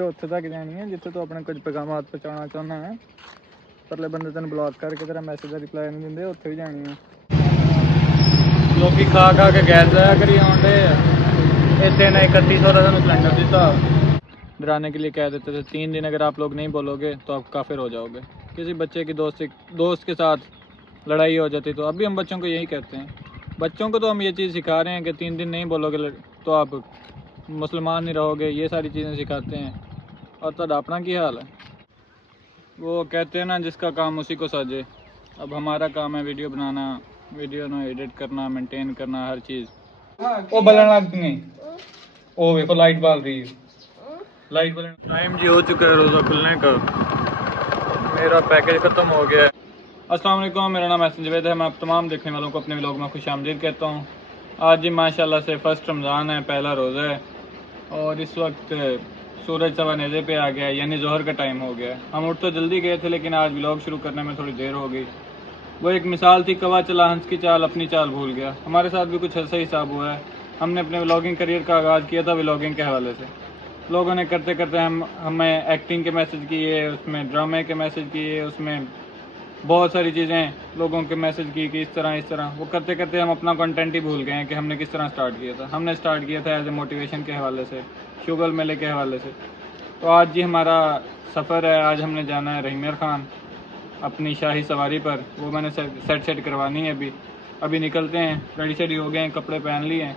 ਉੱਥੇ ਤੱਕ ਜਾਣੀ ਹੈ ਜਿੱਥੇ ਤੂੰ ਆਪਣੇ ਕੁਝ ਪੈਗਾਮਾਤ ਪਹੁੰਚਾਉਣਾ ਚਾਹੁੰਦਾ ਹੈ। ਪਰਲੇ ਬੰਦੇ ਤੈਨੂੰ ਬਲੌਕ ਕਰਕੇ ਤੇਰਾ ਮੈਸੇਜ ਦਾ ਰਿਪਲਾਈ ਨਹੀਂ ਦਿੰਦੇ, ਉੱਥੇ ਵੀ जानी है। लोग खा खा के गैस जाया करी आउंडे इतने ने 3100 का सिलेंडर दिता। डराने के लिए कह देते थे 3 दिन अगर आप लोग नहीं बोलोगे तो आप काफिर हो जाओगे। किसी बच्चे की दोस्त के साथ लड़ाई हो जाती तो अभी हम बच्चों को यही कहते हैं। बच्चों को तो हम ये चीज़ सिखा रहे हैं कि 3 दिन नहीं बोलोगे तो आप मुसलमान नहीं रहोगे, ये सारी चीज़ें सिखाते हैं। और तो अपना की हाल है। वो कहते हैं ना जिसका काम उसी को साजे। अब हमारा काम है वीडियो बनाना, वीडियो ना एडिट करना, मेंटेन करना, हर चीज़। ओ बलन लग गई, ओ देखो लाइट बाल रही है, लाइट बलन। टाइम जी हो चुका है रोज़ा खुलने का, मेरा पैकेज ख़त्म हो गया है। अस्सलाम वालेकुम, मेरा नाम एहसन जवेद है। मैं आप तमाम देखने वालों को अपने व्लॉग में खुशामदीद कहता हूँ। आज जी माशाल्लाह से फ़र्स्ट रमज़ान है, पहला रोज़ा है और इस वक्त सूरज सवा नेज़े पे आ गया है, यानी ज़ोहर का टाइम हो गया है। हम उठ तो जल्दी गए थे लेकिन आज व्लॉग शुरू करने में थोड़ी देर हो गई। वो एक मिसाल थी, कौवा चला हंस की चाल अपनी चाल भूल गया। हमारे साथ भी कुछ ऐसा हिसाब हुआ है। हमने अपने व्लॉगिंग करियर का आगाज़ किया था व्लॉगिंग के हवाले से। लोगों ने करते करते हमें एक्टिंग के मैसेज किए, उसमें ड्रामे के मैसेज किए, उसमें बहुत सारी चीज़ें लोगों के मैसेज की कि इस तरह वो करते करते हम अपना कंटेंट ही भूल गए हैं कि हमने किस तरह स्टार्ट किया था। हमने स्टार्ट किया था एज ए मोटिवेशन के हवाले से, शुगल मेले के हवाले से। तो आज जी हमारा सफ़र है। आज हमने जाना है रहीमर ख़ान अपनी शाही सवारी पर। वो मैंने सेट करवानी है। अभी निकलते हैं, रेडी शेडी हो गए हैं, कपड़े पहन लिए हैं।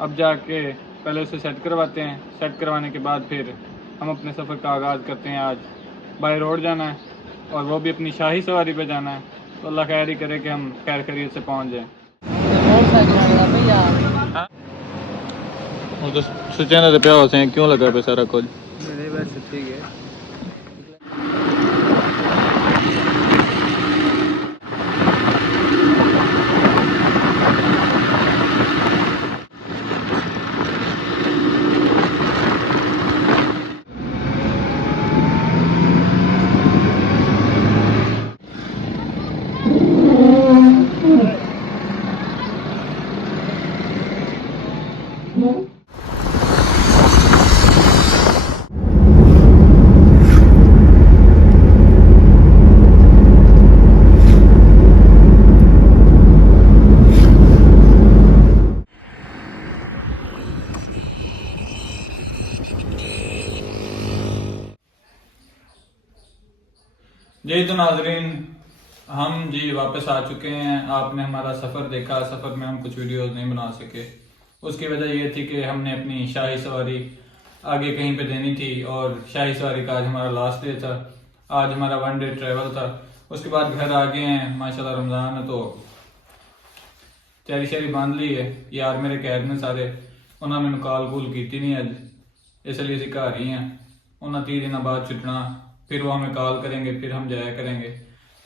अब जाके पहले उसे सेट करवाते हैं। सेट करवाने के बाद फिर हम अपने सफ़र का आगाज़ करते हैं। आज बाय रोड जाना है और वो भी अपनी शाही सवारी पे जाना है। तो अल्लाह खैर ही करे कि हम खैर खैरियत से पहुंच जाएं। वो तो सोचें ना पे होते हैं क्यों लगा पे सारा कुछ मेरे बस ठीक है। जी तो नाजरीन, हम जी वापस आ चुके हैं। आपने हमारा सफ़र देखा। सफ़र में हम कुछ वीडियोस नहीं बना सके। उसकी वजह ये थी कि हमने अपनी शाही सवारी आगे कहीं पे देनी थी और शाही सवारी का आज हमारा लास्ट डे था। आज हमारा 1 डे ट्रैवल था। उसके बाद घर आ गए हैं। माशाल्लाह रमज़ान है तो तैयारी शैरी बांध ली है। यार मेरे कैद ने सारे, उन्होंने मैंने कॉल कूल की नहीं अज, इसलिए असी घर ही हैं। उन्होंने 3 दिन बाद छुटना, फिर वो हमें कॉल करेंगे, फिर हम जाया करेंगे।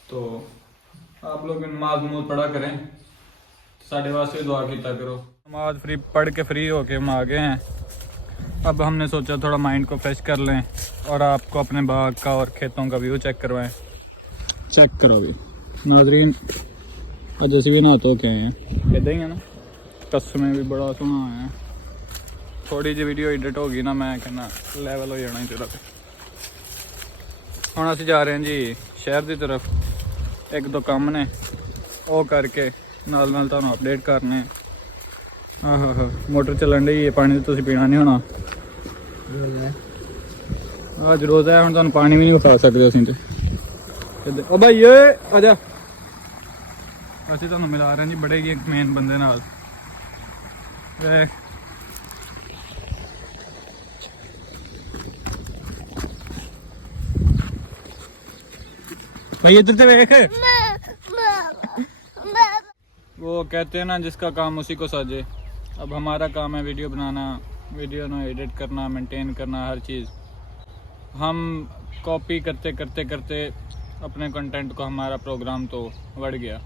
तो आप लोग नमाज नमूज पढ़ा करें, साढ़े वास्ते दुआ किया करो। नमाज पढ़ के फ्री होके हम आ गए हैं। अब हमने सोचा थोड़ा माइंड को फ्रेश कर लें और आपको अपने बाग का और खेतों का व्यू चेक करवाएं। चेक करो भी नाजरीन, अज असी भी नहा धो के आए हैं। इदा ही है ना, कसमें भी बड़ा सोहना आया। थोड़ी जी वीडियो एडिट होगी ना, मैं कहना लैवल हो जाना तेरा। हम असी जा रहे हैं जी शहर की तरफ। एक दो काम ने वो करके नाल नाल तुहानू अपडेट करने। आहो मोटर चलन डी है, पानी तो तुसीं पीना नहीं होना। अज रोज़ा है, हुण तुहानू पानी भी नहीं विखा सकते असीं ते। ओ भाई ओए आजा, असीं तुहानू मिला रहे हैं जी बड़े ही एक मेन बंदे नाल। भाई इधर से देख। वो कहते हैं ना जिसका काम उसी को साजे। अब हमारा काम है वीडियो बनाना, वीडियो ना एडिट करना, मेंटेन करना, हर चीज़। हम कॉपी करते करते करते अपने कंटेंट को हमारा प्रोग्राम तो बढ़ गया।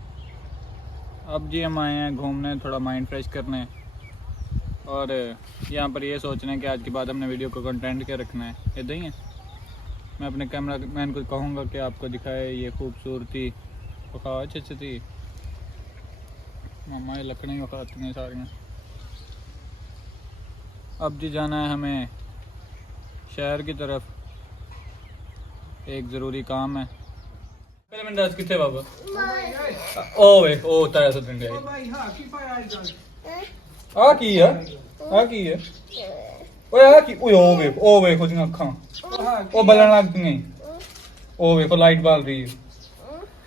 अब जी हम आए हैं घूमने, थोड़ा माइंड फ्रेश करने और यहाँ पर ये सोचने कि आज के बाद हमने वीडियो को कंटेंट क्या रखना है। इदा ही है। मैं अपने कैमरा मैन को कहूँगा कि आपको दिखाए ये खूबसूरती। वखा अच्छी थी मामा, ये लकड़ी वखाती हैं सारियाँ। अब जी जाना है हमें शहर की तरफ, एक ज़रूरी काम है। पहले मैंने दस कितने बाबा ओ वे ओ ताया सो दिन गए आ की है ओए आ की ओए ओ वे खुद अखां ओ बलन लग गई ओ वे को लाइट बाल रही है,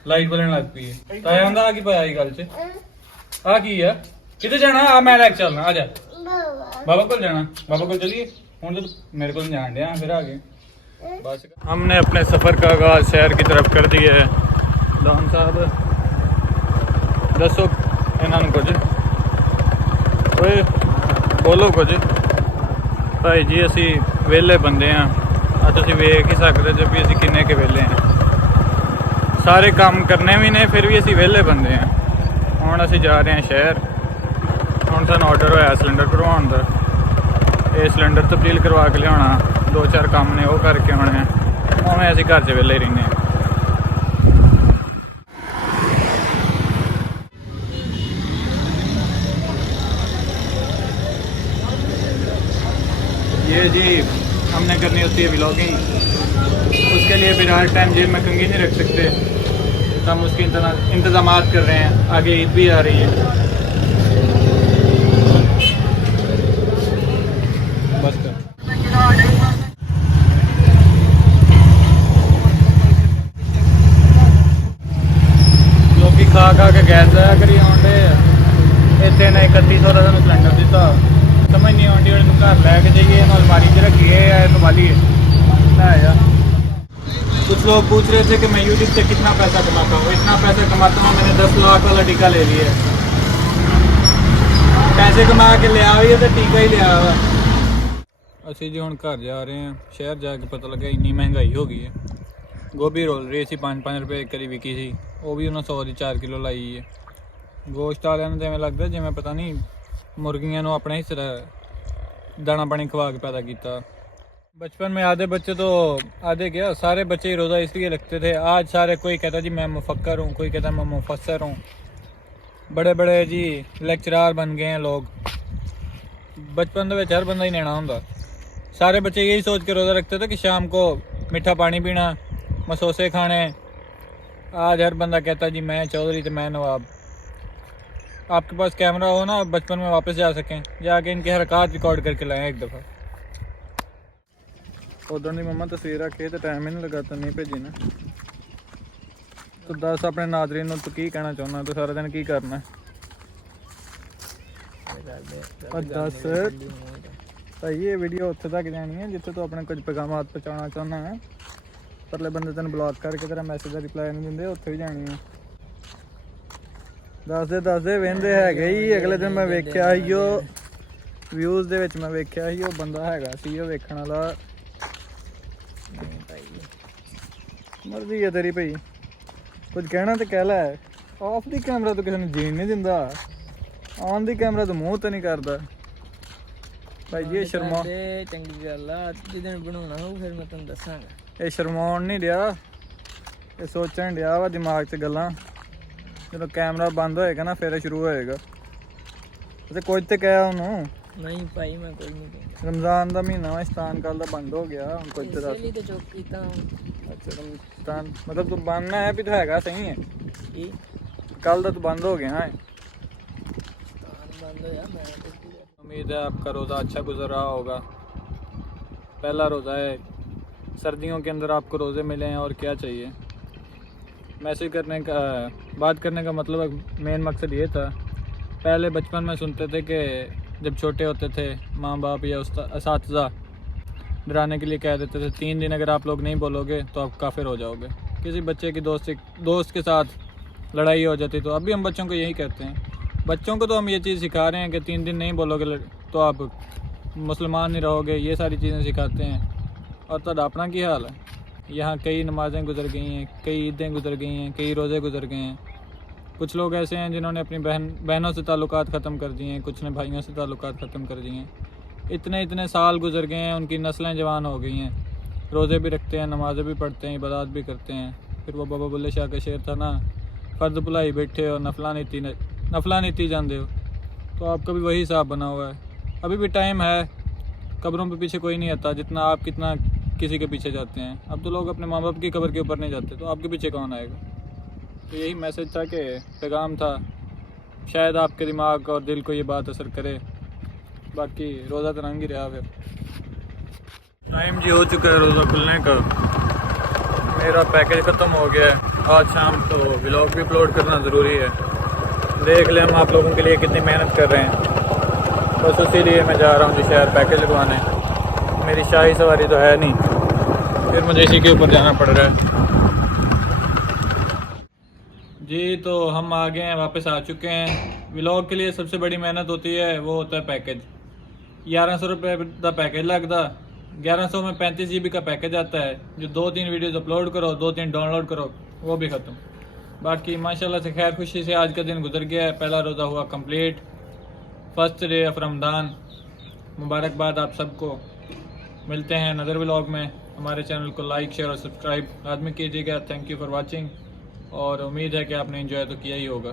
लाइट बलन लग पई है। ताया आंदा आ की पाया गल च आ की है किते जाना आ मैं लेके चलना आ जा बाबा को जाना बाबा को चलिए हुन तो मेरे को जान दिया फिर आगे बस। हमने अपने सफ़र का आगाज़ शहर की तरफ कर दिया है। डॉन साहब दसो इन्होंने कुछ ओए बोलो कुछ भाई जी असी वेले बंदे हाँ अज असी वेख ही सकते जो भी असी किन्ने के वेले हैं, सारे काम करने भी ने फिर भी असी वेले बंदे हैं। हुण असी जा रहे हैं शहर, हुण सानूं ऑर्डर होया सिलेंडर भरवाउण दा, ये सिलेंडर तब्दील करवा के लियाना, 2-4 काम ने वो करके आने हैं, उवें असी घर च वेले रहने। ये जी हमने करनी होती है व्लॉगिंग, उसके लिए फिर हर टाइम जेब में कंघी नहीं रख सकते, तो हम उसके इंतज़ामात कर रहे हैं। आगे ईद भी आ रही है, बस कर लोग खा के गैस जाया करी आउंडे इतने ने 3100 का सानूं सिलेंडर दिता, समझ नहीं आती हूँ घर लैके जाइए अलमारी च रखिए या संभालिए है यार। कुछ लोग पूछ रहे थे कि मैं यूट्यूब से कितना पैसा कमाता हूँ। इतना पैसा कमाता हूँ, मैंने 10 लाख वाला टीका ले लिया है। पैसे कमा के लिया हुई है तो टीका ही लिया हुआ। असी जी हुण घर जा रहे हैं, शहर जाके पता लगा इन्नी महंगाई हो गई है। गोभी रोल रही सी 5-5 रुपए करी विकी सी, वो भी उन्होंने 100 की 4 किलो लाई है। गोश्त वाले ने जिवें लगदा जिवें पता नहीं मुर्गियां नूं अपने हिस्से दा दाना पानी खवा के पैदा किया। बचपन में आधे बच्चे तो आधे क्या सारे बच्चे ही रोज़ा इसलिए लगते थे। आज सारे कोई कहता जी मैं मुफक्कर हूँ, कोई कहता मैं मुफस्सर हूँ, बड़े बड़े जी लेक्चरार बन गए हैं लोग। बचपन के हर बंदा ही नैना होंदा। सारे बच्चे यही सोच के रोज़ा रखते थे कि शाम को मीठा पानी पीना, मसोसे खाने। आज हर बंदा कहता जी मैं चौधरी तो मैं नवाब। आपके पास कैमरा हो ना, बचपन में वापस जा सकें, जाके इनकी हरकत रिकॉर्ड करके लाएं एक दफ़ा। उधर की मम्मा तस्वीर रखे तो टाइम ही नहीं लगा, तो नहीं भेजी ना। तो दस अपने नाजरीन को की कहना चाहना, तो सारा दिन की करना दस भाई। ये वीडियो उत्थे तक जानी है जिथे तू अपने कुछ पैगाम पहुँचाना चाहना है, परले बंदे तेन ब्लॉक करके तेरा मैसेज का रिप्लाई नहीं देंगे, उत्थे भी जानी है। दसदे वेंदे है ही। अगले दिन मैं वेख्या ही व्यूज़ दे विच मैं वेख्या ही बंदा हैगा सी वेखण वाला। मर्जी है तेरी भाई, कुछ कहना तो कह लै। ऑफ दी कैमरा तो किसी ने जीन नहीं दिंदा, ऑन दी कैमरा तो मुँह तो नहीं करता भाई। ये शर्मा चंगी गल आ, जिदन बनाउणा हो फिर मैं तुहानूं दस्सांगा। ये शर्माउण नहीं दिया, ये सोचण दिया वा दिमाग च गल्लां। जो कैमरा बंद होएगा ना फिर शुरू होएगा। तो कुछ तो कहा उन्होंने नहीं भाई, मैं कोई नहीं कहता। रमजान का महीना वा, इस्तान कल का बंद हो गया, हम कुछ तो दस। अच्छा रमजान मतलब तू बनना है भी तो हैगा सही है, कल तो तू बंद हो गया है। उम्मीद है आपका रोज़ा अच्छा गुजर रहा होगा। पहला रोज़ा है, सर्दियों के अंदर आपको रोज़े मिले हैं और क्या चाहिए। मैसेज करने का बात करने का मतलब मेन मकसद ये था। पहले बचपन में सुनते थे कि जब छोटे होते थे माँ बाप या असातिज़ा डराने के लिए कह देते थे 3 दिन अगर आप लोग नहीं बोलोगे तो आप काफिर हो जाओगे। किसी बच्चे की दोस्त के साथ लड़ाई हो जाती तो अभी हम बच्चों को यही कहते हैं। बच्चों को तो हम ये चीज़ सिखा रहे हैं कि 3 दिन नहीं बोलोगे तो आप मुसलमान नहीं रहोगे, ये सारी चीज़ें सिखाते हैं। और तब अपना की हाल है, यहाँ कई नमाज़ें गुजर गई हैं, कई ईदें गुजर गई हैं, कई रोज़े गुजर गए हैं। कुछ लोग ऐसे हैं जिन्होंने अपनी बहनों से ताल्लुकात ख़त्म कर दिए हैं, कुछ ने भाइयों से ताल्लुकात ख़त्म कर दिए हैं। इतने साल गुजर गए हैं, उनकी नस्लें जवान हो गई हैं, रोज़े भी रखते हैं, नमाज़ें भी पढ़ते हैं, इबादत भी करते हैं। फिर वो बाबा बुल्ले शाह का शेर था ना, फ़र्द भुलाई बैठे हो नफला नीति जानते हो। तो आपका भी वही हिसाब बना हुआ है। अभी भी टाइम है, कब्रों पे पीछे कोई नहीं आता जितना आप कितना किसी के पीछे जाते हैं। अब तो लोग अपने माँ बाप की कब्र के ऊपर नहीं जाते, तो आपके पीछे कौन आएगा। तो यही मैसेज था कि पैगाम था, शायद आपके दिमाग और दिल को ये बात असर करे। बाकी रोज़ा तो रंग ही रहा। फिर टाइम जी हो चुका है रोज़ा खुलने का। मेरा पैकेज ख़त्म हो गया है आज शाम, तो व्लॉग भी अपलोड करना ज़रूरी है। देख लें हम आप लोगों के लिए कितनी मेहनत कर रहे हैं। बस उसी लिए मैं जा रहा हूँ जी शहर पैकेज लगवाने। मेरी शाही सवारी तो है नहीं, फिर मुझे इसी के ऊपर जाना पड़ रहा है जी। तो हम आ गए हैं, वापस आ चुके हैं। व्लॉग के लिए सबसे बड़ी मेहनत होती है, वो होता है पैकेज। 1100 रुपये का पैकेज लगता, 1100 में 35 GB का पैकेज आता है, जो 2-3 वीडियोज़ अपलोड करो, 2-3 डाउनलोड करो, वो भी ख़त्म। बाकी माशाल्लाह से खैर खुशी से आज का दिन गुजर गया है। पहला रोज़ा हुआ complete, first day of Ramzan. मुबारकबाद आप सबको। मिलते हैं नदर व्लॉग में। हमारे चैनल को लाइक शेयर और सब्सक्राइब लाजमी कीजिएगा। थैंक यू फॉर वाचिंग, और उम्मीद है कि आपने एंजॉय तो किया ही होगा।